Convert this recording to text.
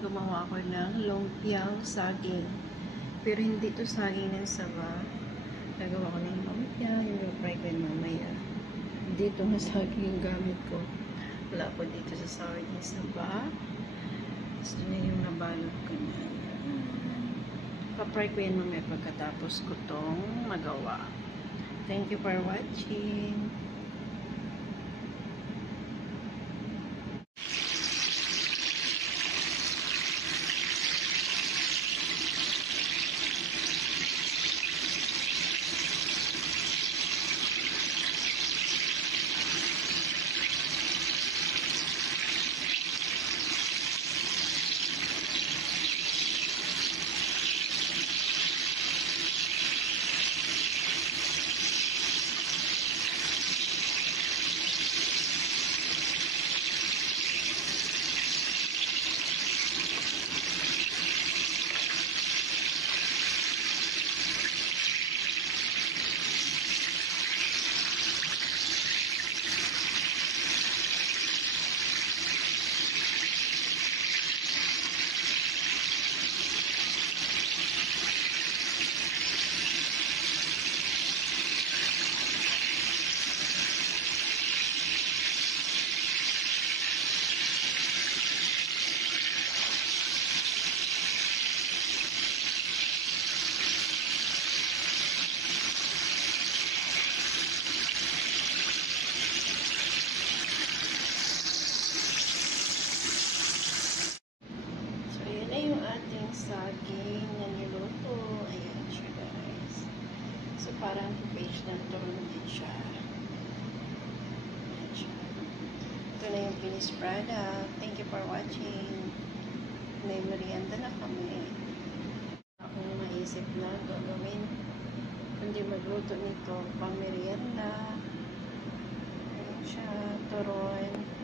gumawa ako ng lumpiang saging. Pero hindi to saging ng saba. Nagawa ko ng lumpia, yung fry ko yun mamaya. Dito na saging yung gamit ko. Wala ko dito sa saging saba. Gusto niya yung nabalot ko na. Pa-fry ko yan mamaya pagkatapos ko tong magawa. Thank you for watching. Saging na niluto. Ayan siya, guys. So, parang 2 page na turon din siya. Ayan siya. Ito na yung finished product. Thank you for watching. May merienda na kami. Akong maisip na gagawin. Kundi magluto nito pang merienda. Ayan siya. Turon.